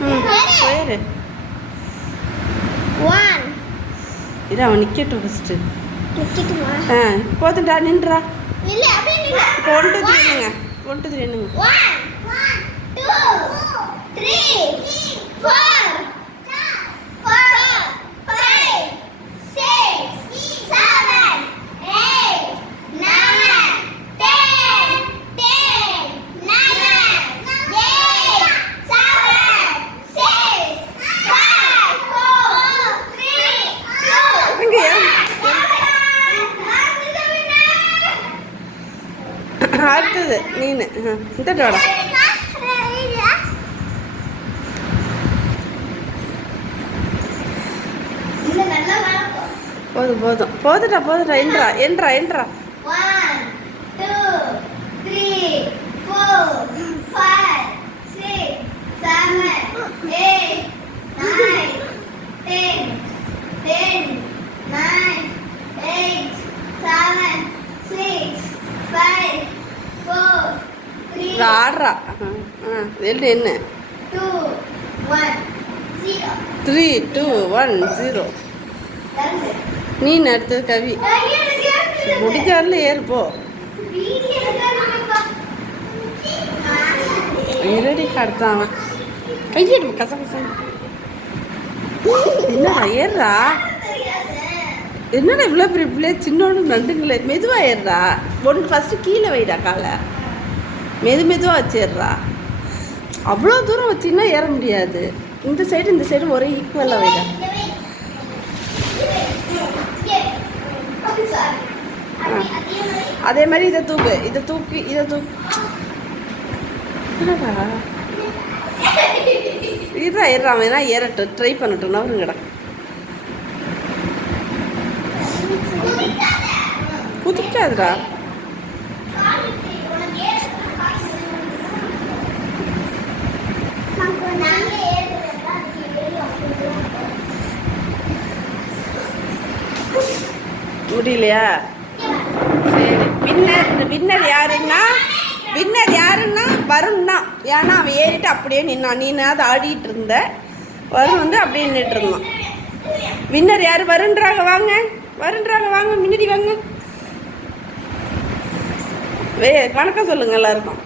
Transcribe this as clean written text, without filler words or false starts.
போயிரு. இது அவன் நிக்கட்டும் ஃபஸ்ட்டு. போதுண்டா நின்றா. இப்போ 1 2 3 எண்ணுங்க. 1 2 3 எண்ணுங்க. 1 2 3 4 5 6 7 8 9 10 9 8 7 6 5 4 3 2 அடுத்தது நீனு. இந்த டோடா போதும் போதும் போதுடா என்றா 1 2 3 4 5 6 7 8 9 10 9 8 7 6 5 4 3 ஆடுறா. என்ன 2 1 0 3 2 1 0. நீ அடுத்தது கவி. முடிஞ்சாலும் ஏறுப்போ. இரடி கடத்தான் கையெடு கசகசம். என்னடா ஏறுறா? என்னடா இவ்வளோ பெரிய பிள்ளை சின்னோன்னு நண்டுங்களே. மெதுவாக ஏறுறா. ஒன்று ஃபஸ்ட்டு கீழே வைடா காலை. மெதுவாக வச்சிடுறா. அவ்வளோ தூரம் வச்சிங்கன்னா ஏற முடியாது. இந்த சைடு ஒரே ஈக்குவலாக வைடா. அதே மாதிரி இதை தூக்கு. ஏறான் வேணா ஏறட்டும். ட்ரை பண்ணட்டும். நவருங்கடா. குதிக்காதுடா. முடியலையா? சரி. வின்னர் யாருன்னா வருண் தான். ஏன்னா அவன் ஏறிட்டு அப்படியே நின்னான். நீனாவது ஆடிட்டு இருந்த. வருண் வந்து அப்படியே நின்றுட்டு இருந்தான். வின்னர் யார்? வருண்றாங்க வாங்க முன்னாடி வாங்க. வணக்கம் சொல்லுங்க எல்லாருக்கும்.